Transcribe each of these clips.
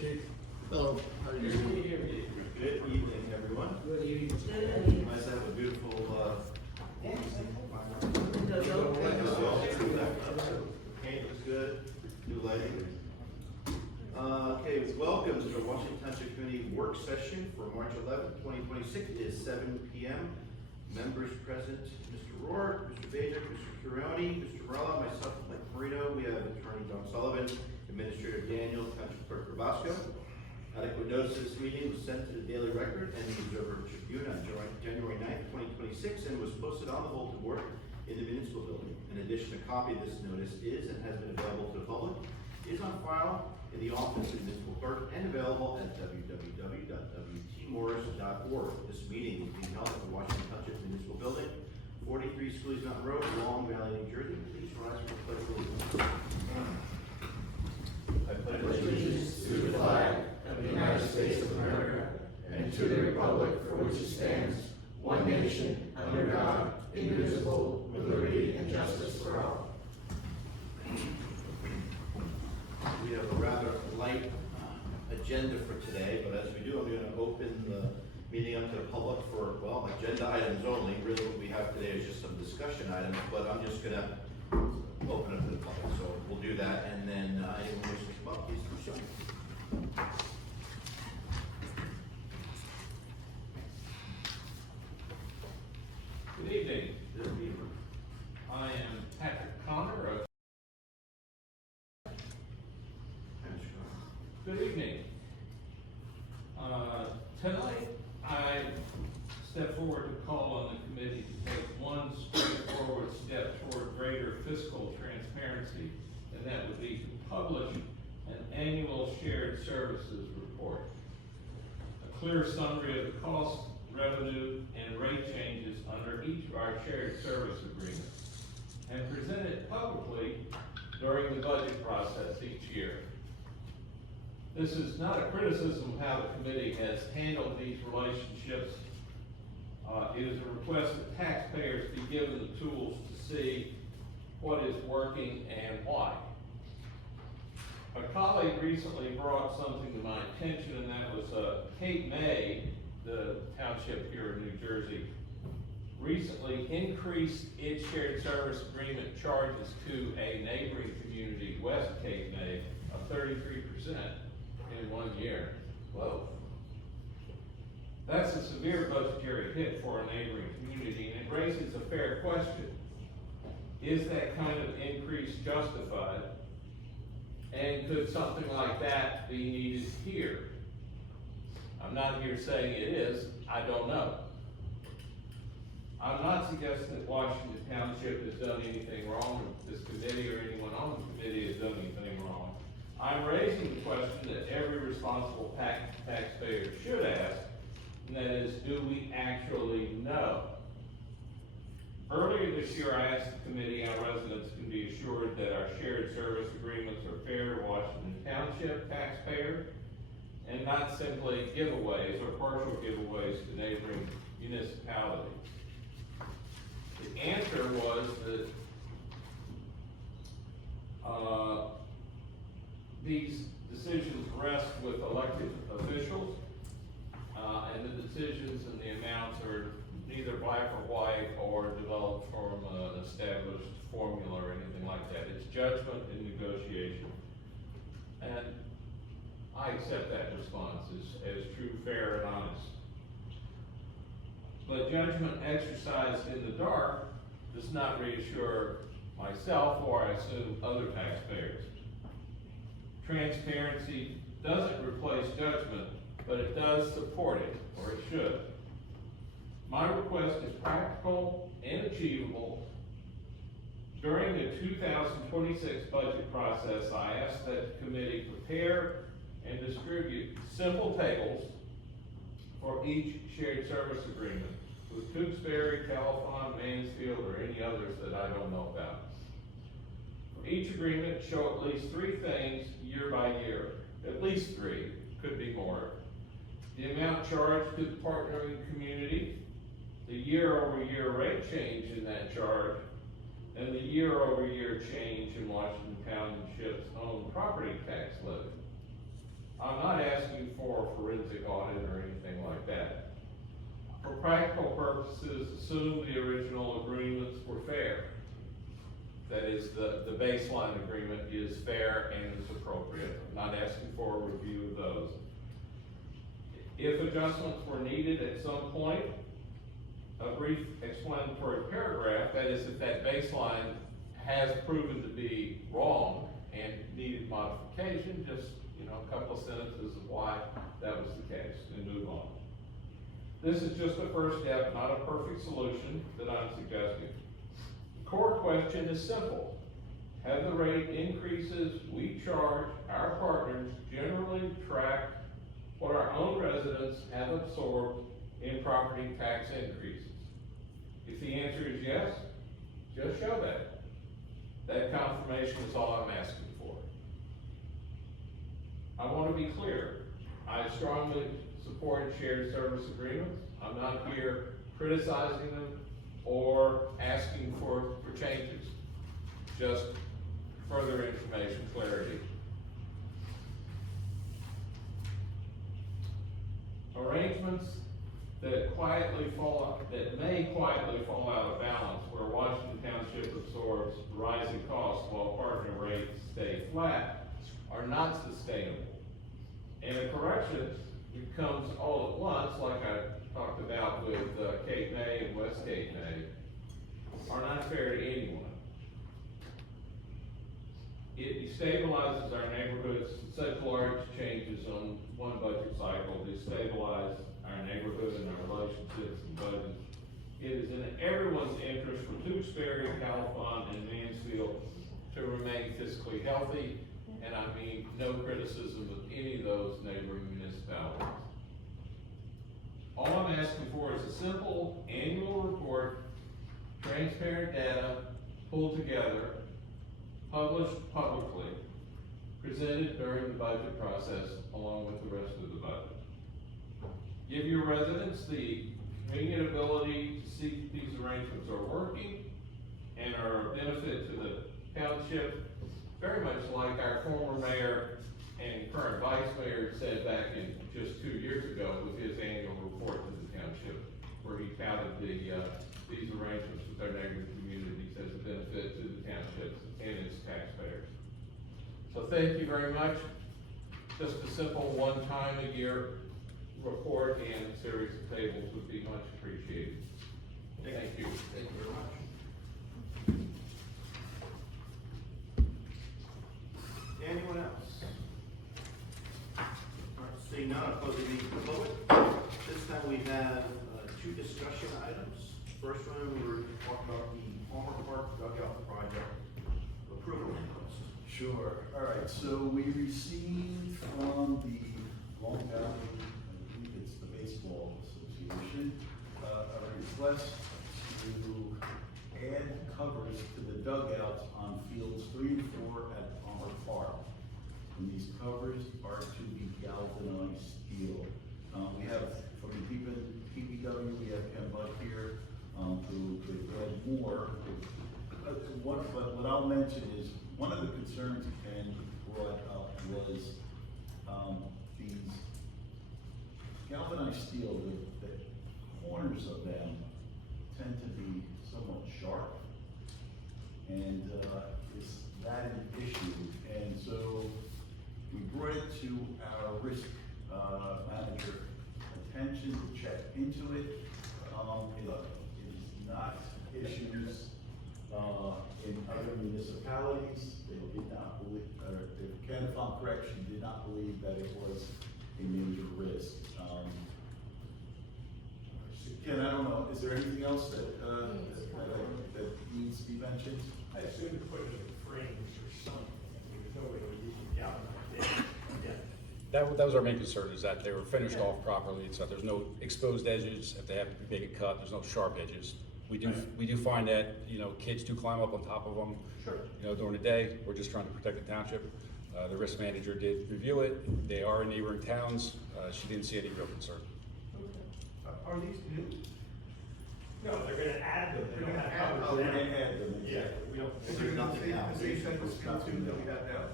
Chief. Hello. How are you doing? Good evening, everyone. Good evening. You guys have a beautiful paint looks good. New lighting. Okay, welcome to the Washington Township Committee work session for March 11th, 2026. It is 7 p.m. Members present: Mr. Roehrich, Mr. Bajek, Mr. Curioni, Mr. Murello, myself, Mike Marino. We have Attorney Sullivan, Administrator Daniel, Township Clerk Probasco. Adequate notice of this meeting was sent to the Daily Record and the Observer Tribune on January 9th, 2026, and was posted on the bulletin board in the municipal building. In addition, a copy of this notice is and has been available to the public, is on file in the office of the municipal clerk, and available at www.wtmorris.org. This meeting is being held at the Washington Township Municipal Building, 43 Schoolies Mountain Road, Long Valley, New Jersey. Please rise for the pledge of allegiance. I pledge allegiance to the flag of the United States of America and to the republic for which it stands, one nation, under God, indivisible, with liberty and justice for all. We have a rather light agenda for today, but as we do, I'm going to open the meeting up to the public for, well, agenda items only. Really what we have today is just some discussion items, but I'm just going to open up to the public. So we'll do that, and then anyone wishing to come up, please do so. Good evening. Good evening. I am Patrick Connor of. Good evening. Tonight I step forward to call on the committee to take one straightforward step toward greater fiscal transparency, and that would be to publish an annual shared services report. A clear summary of the cost, revenue, and rate changes under each of our shared service agreements, and present it publicly during the budget process each year. This is not a criticism of how the committee has handled these relationships. It is a request that taxpayers be given the tools to see what is working and why. A colleague recently brought something to my attention, and that was Cape May, the township here in New Jersey, recently increased its shared service agreement charges to a neighboring community, West Cape May, of 33% in 1 year. Whoa. That's a severe budgetary hit for a neighboring community, and it raises a fair question. Is that kind of increase justified? And could something like that be needed here? I'm not here saying it is, I don't know. I'm not suggesting that Washington Township has done anything wrong, or this committee or anyone on the committee has done anything wrong. I'm raising the question that every responsible taxpayer should ask, and that is, do we actually know? Earlier this year, I asked the committee how residents can be assured that our shared service agreements are fair to Washington Township taxpayer, and not simply giveaways or partial giveaways to neighboring municipalities. The answer was that these decisions rest with elected officials, and the decisions and the amounts are neither black or white or developed from an established formula or anything like that. It's judgment and negotiation. And I accept that response as true, fair, and honest. But judgment exercised in the dark does not reassure myself, or I assume other taxpayers. Transparency doesn't replace judgment, but it does support it, or it should. My request is practical and achievable. During the 2026 budget process, I asked that the committee prepare and distribute simple tables for each shared service agreement with Tewksbury, Califon, Mansfield, or any others that I don't know about. For each agreement, show at least 3 things year by year, at least 3, could be more. The amount charged to the partnering community, the year-over-year rate change in that charge, and the year-over-year change in Washington Township's own property tax levy. I'm not asking for a forensic audit or anything like that. For practical purposes, assume the original agreements were fair. That is, the baseline agreement is fair and is appropriate. I'm not asking for a review of those. If adjustments were needed at some point, a brief explanatory paragraph, that is, if that baseline has proven to be wrong and needed modification, just, a couple of sentences of why that was the case, and move on. This is just a first step, not a perfect solution that I'm suggesting. The core question is simple. Have the rate increases we charge our partners generally track what our own residents have absorbed in property tax increases? If the answer is yes, just show that. That confirmation is all I'm asking for. I want to be clear. I strongly support shared service agreements. I'm not here criticizing them or asking for changes. Just further information, clarity. Arrangements that may quietly fall out of balance, where Washington Township absorbs rising costs while partner rates stay flat, are not sustainable. And a correction comes all at once, like I talked about with Cape May and West Cape May, are not fair to anyone. It destabilizes our neighborhoods. Such large changes on one budget cycle destabilize our neighborhood and our relationships and budgets. It is in everyone's interest for Tewksbury, Califon, and Mansfield to remain fiscally healthy, and I mean no criticism of any of those neighboring municipalities. All I'm asking for is a simple annual report, transparent data, pulled together, published publicly, presented during the budget process along with the rest of the budget. Give your residents the convenient ability to see if these arrangements are working and are a benefit to the township, very much like our former mayor and current vice mayor said back in just 2 years ago with his annual report to the township, where he touted these arrangements with our neighboring communities as a benefit to the township and its taxpayers. So thank you very much. Just a simple one-time-a-year report and a series of tables would be much appreciated. Thank you. Thank you very much. Anyone else? All right, seeing none, I'll close the meeting to the public. This time we have two discussion items. First one, we're talking about the Palmer Park dugout project approval request. Sure. All right, so we received from the Long Valley, I believe it's the Baseball Association, a request to add covers to the dugouts on fields 3 and 4 at Palmer Park. And these covers are to be galvanized steel. We have, from the PPW, we have Ken Buck here, who could add more. But what I'll mention is, one of the concerns Ken brought up was these galvanized steel, the corners of them tend to be somewhat sharp. And is that an issue? And so we brought it to our risk manager attention to check into it. It is not issues in other municipalities. They did not believe, or Ken, if I'm correct, she did not believe that it was a major risk. Ken, I don't know, is there anything else that needs to be mentioned? I assume to put it in frames or something, there's no way to use it galvanized. Yeah. That was our main concern, is that they were finished off properly, so there's no exposed edges. If they have to make a cut, there's no sharp edges. We do find that, kids do climb up on top of them. Sure. During the day. We're just trying to protect the township. The risk manager did review it. They are in neighboring towns. She didn't see any real concern. Are these new? No, they're gonna add them, they're gonna have Oh, covers we're now. gonna add them, Yeah, we don't. There's nothing now. The same type of steel too that we have now?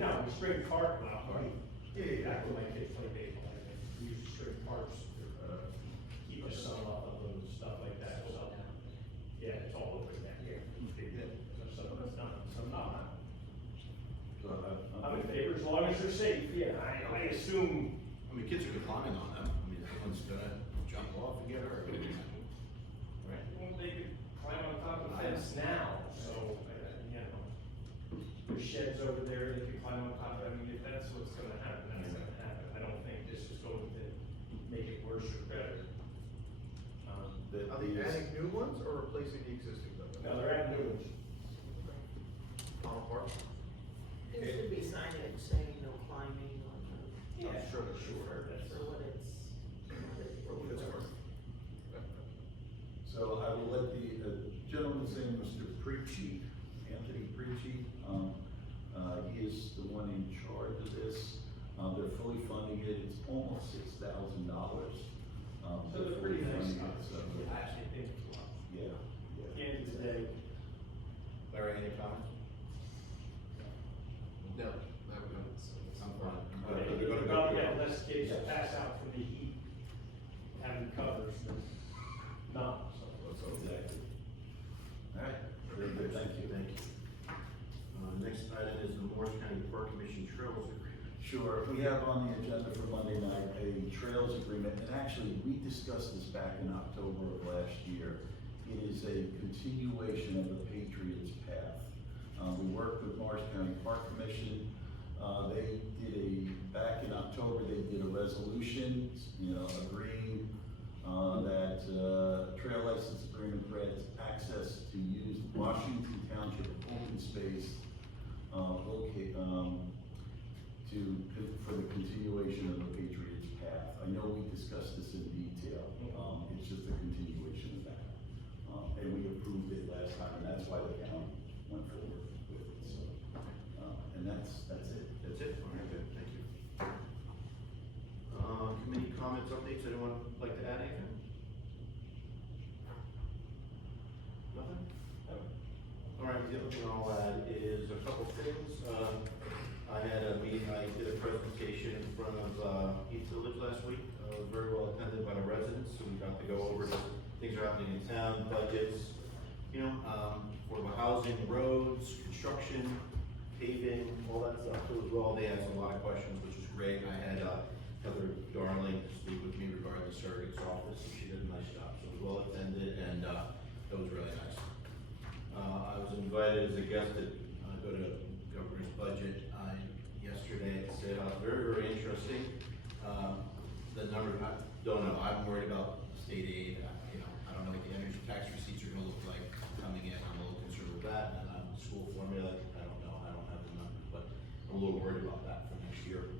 No, we sprayed carbon out, right? Yeah, I put my kids play baseball, I use straight parts, keep the sun off of them, stuff like that, so. Yeah, it's all over that here. Some of it's not, some not. So I'm in favor as long as they're safe, yeah, I assume. I mean, kids are gonna climbing on them, I mean, someone's gonna jump off and get hurt. Right? Well, they could climb on top of the fence now, so, you know. There's sheds over there, they could climb on top of, I mean, if that's what's gonna happen, that's gonna happen. I don't think this is going to make it worse or better. Are they adding new ones or replacing the existing ones? No, they're adding new ones. On park? There should be signage saying no climbing on the, Yeah, sure. That's for what it's. So I will let the gentleman's name, Mr. Preachy, Anthony Preachy. He is the one in charge of this. They're fully funding it. It's almost $6,000. So they're pretty nice. So, I actually think it's a lot. yeah, At the yeah. end of the day, Larry, any comments? No, I would not, so it's I'm fine. you're They're gonna go probably through have it. less kids to pass out from the heat, having covers than not, so. Exactly. All right, very good, thank you. Thank you. Next item is the Morris County Park Commission Trails Agreement. Sure, we have on the agenda for Monday night a trails agreement, and actually, we discussed this back in October of last year. It is a continuation of the Patriots Path. We worked with Morris County Park Commission. They did back in October, they did a resolution, agreeing that trail license agreement grants access to use Washington Township open space for the continuation of the Patriots Path. I know we discussed this in detail. It's just a continuation of that. And we approved it last time, and that's why the county went forward with it, so. And that's it. That's it? All right, good, thank you. Committee comments, updates, anyone like to add anything? Nothing? All right, the other thing I'll add is a couple things. I had a meeting, I did a presentation in front of East Village last week. Very well attended by the residents, so we got to go over the things that are happening in town, budgets, affordable housing, roads, construction, paving, all that stuff. So as well, they had a lot of questions, which was great. I had Heather Darling speak with me regarding the surrogate's office, and she did a nice job. So it was well attended, and that was really nice. I was invited as a guest to go to governor's budget yesterday. It said very, very interesting. The numbers, I don't know. I'm worried about state aid. I don't know what the energy tax receipts are going to look like coming in. I'm a little concerned with that. And school formula, I don't know. I don't have the numbers, but I'm a little worried about that for next year.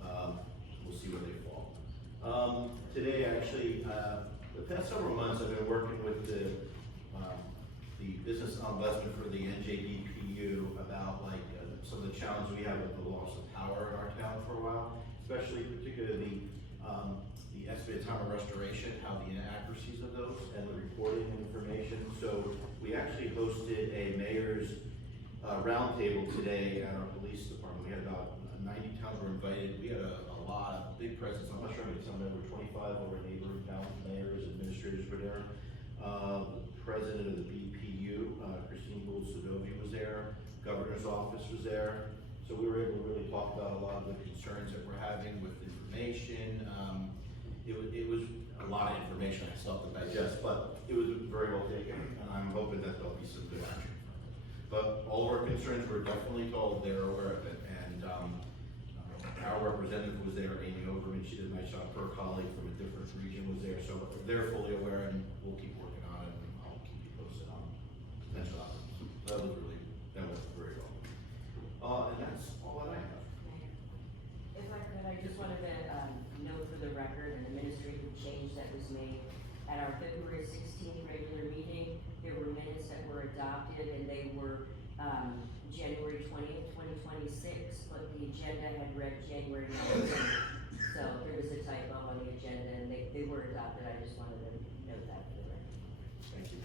We'll see where they fall. Today, actually, the past several months, I've been working with the business ombudsman for the NJDPU about some of the challenges we have with the loss of power in our town for a while, especially particularly the estimated time of restoration, how the inaccuracies of those, and the reporting information. So we actually hosted a mayor's roundtable today at our police department. We had about 90 towns were invited. We had a lot of big presence. I'm not sure how many towns, there were 25 over neighboring towns, mayors, administrators were there. The president of the BPU, Christine Gould-Sadovi was there. Governor's office was there. So we were able to really talk about a lot of the concerns that we're having with information. It was a lot of information I still have to digest, but it was very well taken, and I'm hoping that there'll be some good action. But all of our concerns were definitely told, they're aware of it, and our representative was there, Amy Overman, she did a nice job. Her colleague from a different region was there, so they're fully aware, and we'll keep working on it, and I'll keep you posted on potential outcomes. So that went very well. And that's all that I have. If I could, I just wanted to note for the record an administrative change that was made. At our February 16th regular meeting, there were minutes that were adopted, and they were January 20th, 2026, but the agenda had read January 19th. So there was a typo on the agenda, and they were adopted. I just wanted to note that for the record. Thank you.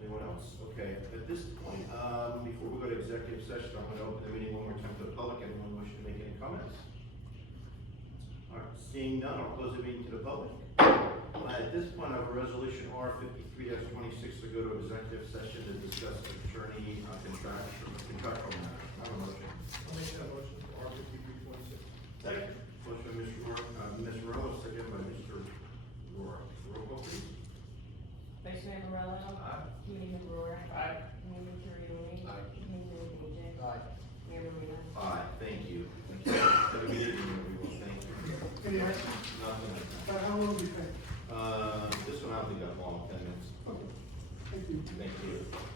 Anyone else? Okay, at this point, before we go to executive session, I'm going to open the meeting one more time to the public. Anyone wishing to make any comments? All right, seeing none, I'll close the meeting to the public. At this point, I have a resolution R 53-26 to go to executive session to discuss attorney contractual matters. I have a motion. I'll make that motion for R 53-26. Second. Motion by Mr. Ms. Murello, second by Mr. Roehrich. Roll call, please. Vice Mayor Murello. Aye. Committeeman Roehrich. Aye. Committeeman Curioni. Aye. Committeeman Bajek. Aye. Mayor Marino. Aye, thank you. Thank you. Have a good evening, everyone. Thank you. Any action? Nothing like that. How long do you think? This one I don't think got long, 10 minutes. Thank you. Thank you.